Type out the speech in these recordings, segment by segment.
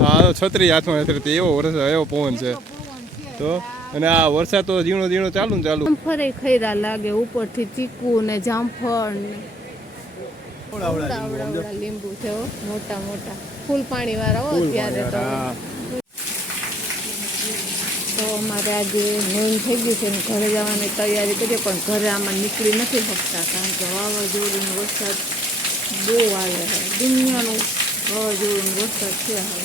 હા છત્રી હાથમાં નથી એવો વરસાદ એવો પવન છે. તો? અને આ વરસાદ તો ઝીણો ઝીણો ચાલુ ને ચાલુ. ફરી ખૈરા લાગે ઉપરથી ચીકુ ને જામફળ ને લીંબુ છે મોટા મોટા. ફૂલ પાણી વાળા હો અત્યારે તો. તો અમારે આજે નોંધ થઈ ગયું છે ને ઘરે જવાની તૈયારી કરીએ પણ ઘરે આમાં નીકળી નથી શકતા કારણ કે વાવાઝોડું વરસાદ બહુ આવે છે. દુનિયાનું વાવાઝોડું વરસાદ છે હવે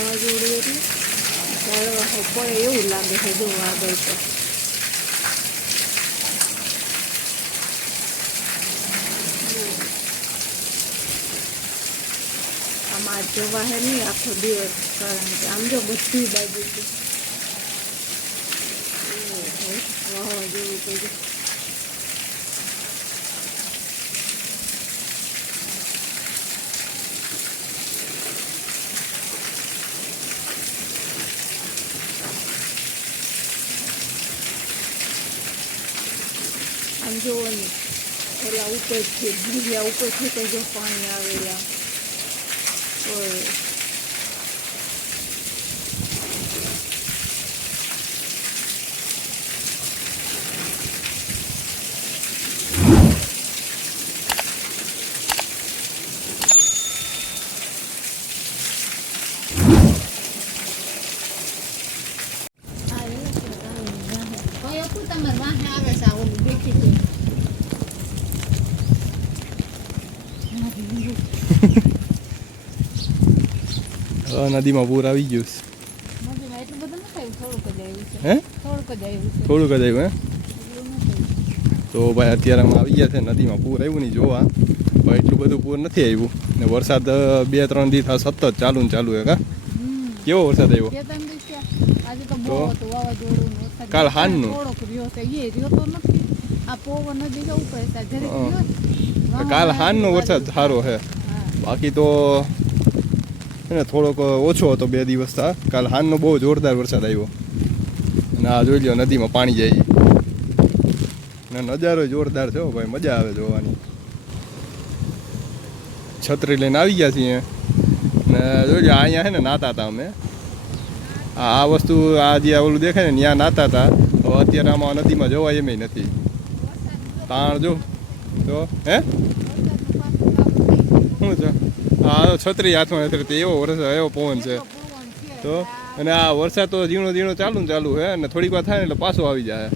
વાવાઝોડું એટલે એવું લાગે છે જો આગળ તો આમાં જોવા હે નહીં આખો દિવસ કારણ કે આમ જો. બધી બાજુ છે વાવાઝોડું જો. આમ જોવો ને ઓલા ઉપરથી ભૂરિયા ઉપરથી તો જો પાણી આવેલા. તું તમારે વાહે આવે છે, આ ઓલું દેખી તું નદીમાં પૂર આવી ગયું છે થોડુંક જ આવ્યું હે હે. તો ભાઈ અત્યારે અમે આવી ગયા છે નદીમાં પૂર આવ્યું નહીં જોવા પણ એટલું બધું પૂર નથી આવ્યું ને વરસાદ બે ત્રણ દિવસ આ સતત ચાલુ ને ચાલુ હે કા કેવો વરસાદ આવ્યો થયા. કાલ હાંજનું? થોડોક રહ્યો છે એ રહ્યો તો નથી આ પવન નદી જવું પડે જરીક હા. રહ્યો ને. તો કાલ હાનનો વરસાદ સારો છે હા. બાકી તો એને થોડોક ઓછો હતો બે દિવસ થા. કાલ હાનનો બહુ જોરદાર વરસાદ આવ્યો. અને આ જોઈ લ્યો, નદીમાં પાણી જાય. અને નજારો જોરદાર છે ભાઈ, મજા આવે જોવાની. છત્રી લઈને આવી ગયા છીએ. ને જોઈ લ્યો અહીંયા છે ને નાતા હતા અમે. આ વસ્તુ, આ જે ઓલું દેખાય ને, ત્યાં નાતા હતા. અત્યારે આમાં નદીમાં જવાય એમ નથી. તાણ જો. તો હે? હા છત્રી હાથમાં રહેતી એવો વરસાદ એવો પવન છે. તો અને આ વરસાદ તો ઝીણો ઝીણો ચાલુ ને ચાલુ છે અને થોડીક વાર થાય ને એટલે પાછો આવી જાય.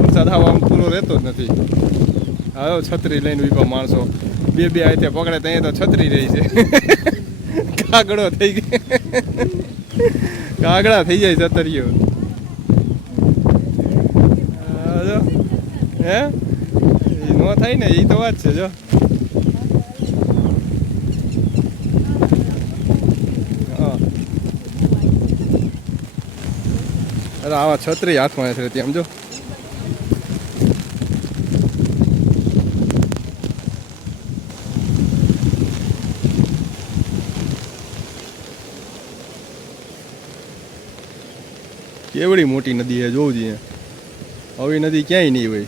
વરસાદ આવો આમ પૂરો રહેતો જ નથી. હવે છત્રી લઈને ઊભા માણસો. બે બે હાથે પકડે ત્યાં તો છત્રી રહી છે. કાગડો થઈ ગયો કાગડા થઈ જાય છતરીઓ હા, નો થાય ને એ તો વાત છે જો હા. અરે આવા છત્રી હાથમાં નથી રહેતી સમજો? કેવડી મોટી નદી છે જોવું જોઈએ આવી નદી ક્યાંય નહીં હોય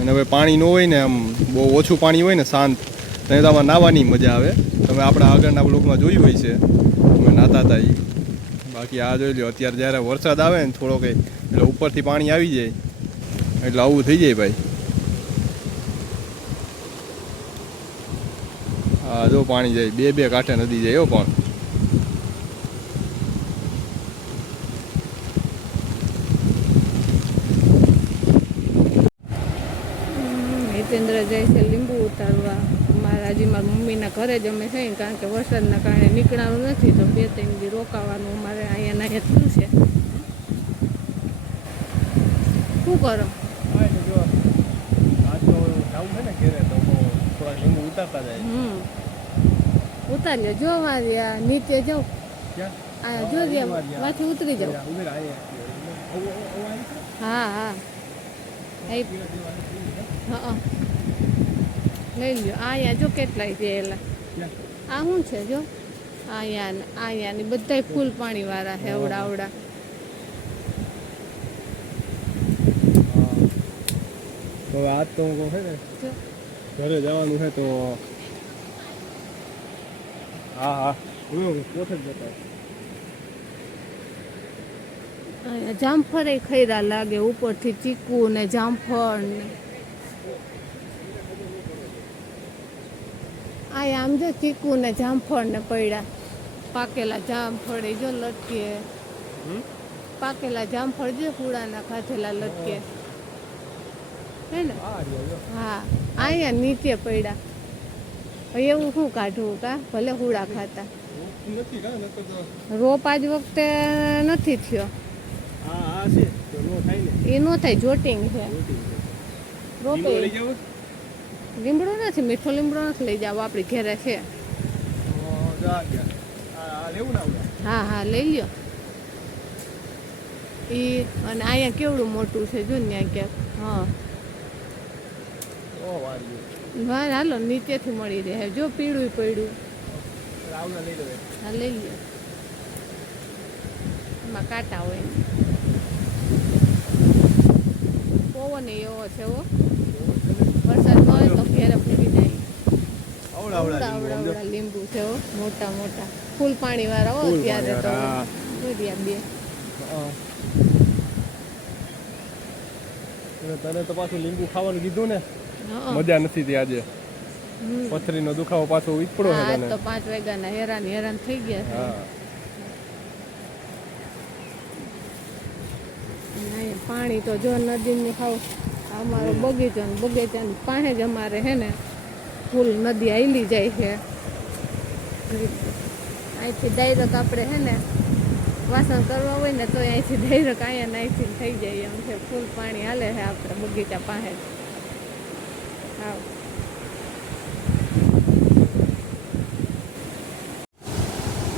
અને હવે પાણી ન હોય ને આમ બહુ ઓછું પાણી હોય ને શાંત. તો એમાં નાહવાની મજા આવે. તમે આપણા આગળના બ્લોકમાં જોયું હોય છે અમે નાતા હતા એ બાકી આ જોઈ લો અત્યારે જ્યારે વરસાદ આવે ને થોડોક કંઈ, એટલે ઉપરથી પાણી આવી જાય. એટલે આવું થઈ જાય ભાઈ. હા જો પાણી જાય, બે બે કાંઠે નદી જાય એવો પણ હમ, હિતેન્દ્ર જાય છે લીંબુ ઉતારવા મારા હજી મારા ઘરે જ અમે છીએ કારણ કે વરસાદના કારણે નીકળવાનું નથી તો બે ત્રણ દી રોકાવાનું અમારે અહીંયા ના થયું છે. શું કરો? હમ. ઉતાર્યો જો મારી આ નીચે જાઉં આ જો ગયા માથી ઉતરી જાઉં હા હા. હા હા. લઈ લ્યો. આ અહીંયા જો કેટલાય છે આ શું છે જો? અહીંયા ને ને બધાય ફૂલ પાણી વાળા છે અવડા અવડા તો આજ તો હું કહું ને ઘરે જવાનું છે તો હા હા. હું પોતે જતા જામફળ ખૈરા લાગે ઉપરથી ચીકુ ને જામફળ ને. અહીંયા આમ જો ચીકુ ને જામફળ ને પડ્યા. પાકેલા જામફળ એ જો લટકે. પાકેલા જામફળ જે કુડાના ખાધેલા લટકે. હે ને? આ હા અહીંયા નીચે પડ્યા. એવું શું કાઢવું કા? ભલે હુડા ખાતા. રોપ આજ વખતે નથી થયો. એ નો થાય જોટિંગ છે. રોપે. લીમડો નથી, મીઠો લીમડો નથી લઈ જાવ આપણી ઘેરે છે. હા હા, લઈ લ્યો. એ અને અહીંયા કેવડું મોટું છે, જો ને ક્યાંક, હા. વાર હાલો, નીચેથી મળી રહે. જો પીળું પડ્યું. હા, લઈ લ્યો. એમાં કાંટા હોય. પવન એવો છે, હો વરસાદ ન હોય તો ઘેરે ફેરી જાય આવડા આવડા લીંબુ છે મોટા મોટા. ફૂલ પાણી વાળા હોય ત્યારે તો. વધ્યા બે. તને તો પાછું લીંબુ ખાવાનું કીધું ને? મજા નથી હતી આજે. પથરીનો દુખાવો પાછો ઉપડો હે તને. તો પાંચ વાગ્યાના હેરાન હેરાન થઈ ગયા હા. પાણી તો જો નદીની ખાવ અમારો બગીચો ને બગીચાની પાસે જ અમારે હે ને ફૂલ નદી આવેલી જાય છે. અહીંથી ડાયરેક આપણે હે ને વાસણ કરવા હોય ને તો અહીંથી ડાયરેક અહીંયા ને અહીંથી થઈ જાય એમ છે. ફૂલ પાણી હાલે છે આપણે બગીચા પાસે. હા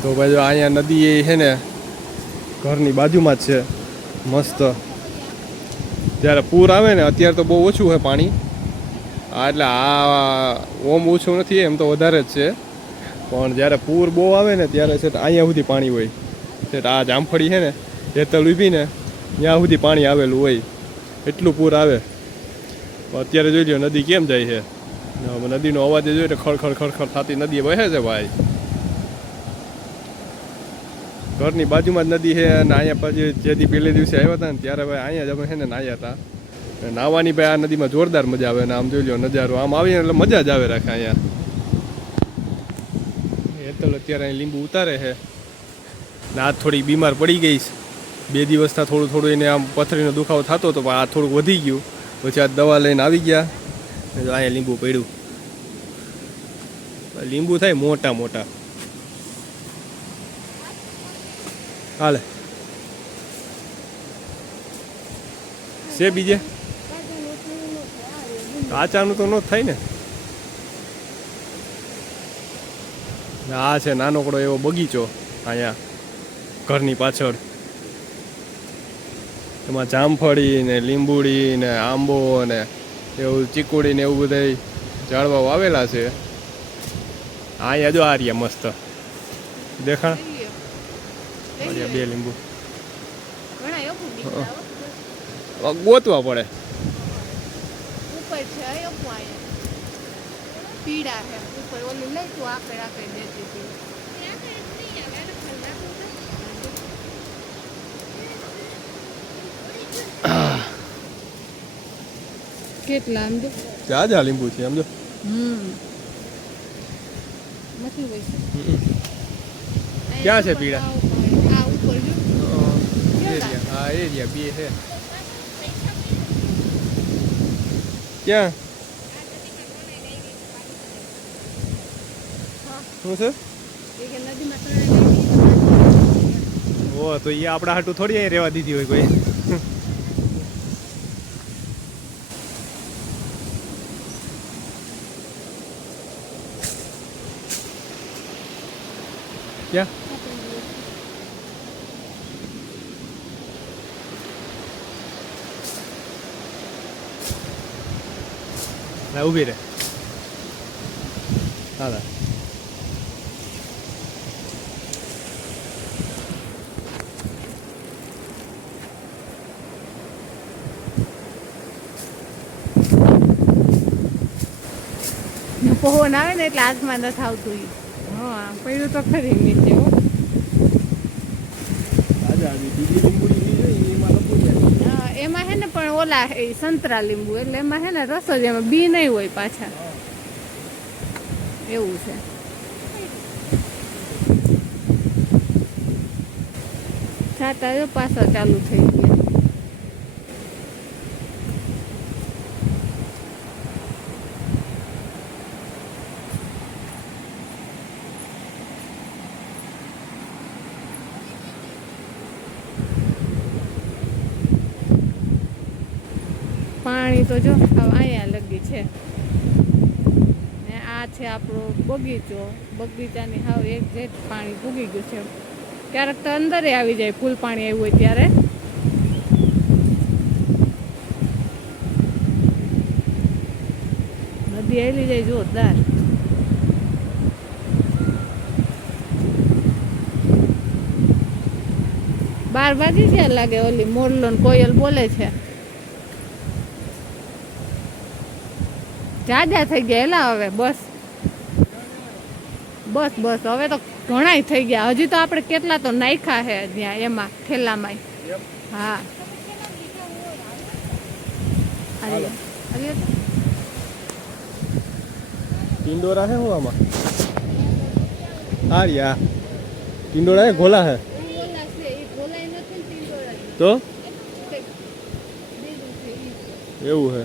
તો ભાઈ અહીંયા નદી એ છે ને ઘરની બાજુમાં જ છે. મસ્ત. જ્યારે પૂર આવે ને, અત્યારે તો બહુ ઓછું છે પાણી. એટલે આ ઓમ ઓછું નથી, એમ તો વધારે જ છે. પણ જ્યારે પૂર બહુ આવે ને, ત્યારે છે અહીંયા સુધી પાણી હોય. છે આ જામફળી છે ને હેતલ ઊભી ને ત્યાં સુધી પાણી આવેલું હોય. એટલું પૂર આવે. અત્યારે જોઈ લો નદી કેમ જાય છે? નદીનો અવાજ જોઈ ખડ ખડ ખડ ખડ થતી નદી વહે છે ભાઈ. ઘરની બાજુમાં જ નદી છે અને અહીંયા પછી જેથી પહેલે દિવસે આવ્યા હતા ને, ત્યારે ભાઈ અહીંયા જ અમે છે ને નાહ્યા હતા. અને નાહવાની ભાઈ આ નદીમાં જોરદાર મજા આવે ને આમ જોઈ લો નજારો. આમ આવીને એટલે મજા જ આવે રાખે અહીંયા. હેતલ અત્યારે અહીં લીંબુ ઉતારે છે. ને આ થોડી બીમાર પડી ગઈ છે. બે દિવસના થોડું થોડું એને આમ પથરીનો દુખાવો થતો હતો, પણ આ થોડુંક વધી ગયું. પછી આ દવા લઈને આવી ગયા. અહીંયા લીંબુ પડ્યું. લીંબુ થાય મોટા મોટા. હાલે. છે બીજે? આચારનું તો ન થાય ને. આ છે નાનકડો એવો બગીચો અહીંયા ઘરની પાછળ. એમાં જામફળી ને લીંબુડી ને આંબો ને એવું ચીકુડી ને એવું બધા ઝાડવાઓ આવેલા છે. અહીંયા જો આ રહ્યા મસ્ત. દેખાણ. બે લીંબુ. ગોતવા પડે ઉપર છે અયોપું અહીંયા પીળા છે ઉપર ઓલી લઈ તું આકડ આકડ દેતી હતી કેટલા આમ જો ત્યાં જ આ લીંબુ છે સમજો હમ નથી હોય ક્યાં છે પીળા? આ ઉપર જો એરિયા હા એરિયા બે છે ક્યાં શું છે? ઓ, તો એ આપણા હાટું થોડી અહીં રહેવા દીધી હોય કોઈ. ક્યાં? ના ઊભી રહે. હા પવન આવે ને એટલે હાથમાં નથી આવતું એ હા પડ્યું તો ખરી નીચે હો. એમાં હા, એમાં હે ને પણ ઓલા એ સંતરા લીંબુ એટલે એમાં હે ને રસ જ એમાં બી નહીં હોય પાછા. એવું છે. છાતા પાછળ પાછા ચાલુ થઈ ગયા. પાણી તો જો અહીંયા લગી છે. ને આ છે આપણો બગીચો. બગીચાની હાવ એક જેટ પાણી ભૂગી ગયું છે. ક્યારેક તો અંદરે આવી જાય ફૂલ પાણી આવ્યું હોય ત્યારે. નદી આવેલી જાય જોરદાર. બાર વાગી ગયા લાગે ઓલી મોરલો કોયલ બોલે છે. જાજા થઈ ગયા. એલા હવે બસ. બસ બસ. હવે તો ઘણાય થઈ ગયા. હજી તો આપણે કેટલા તો નાખ્યા છે ત્યાં એમાં ઠેલામાં હા. અરે અરે ટિંડોરા છે હું આમાં? આ રહ્યા ટિંડોરા હે? ગોલા હે તો? એવું હે.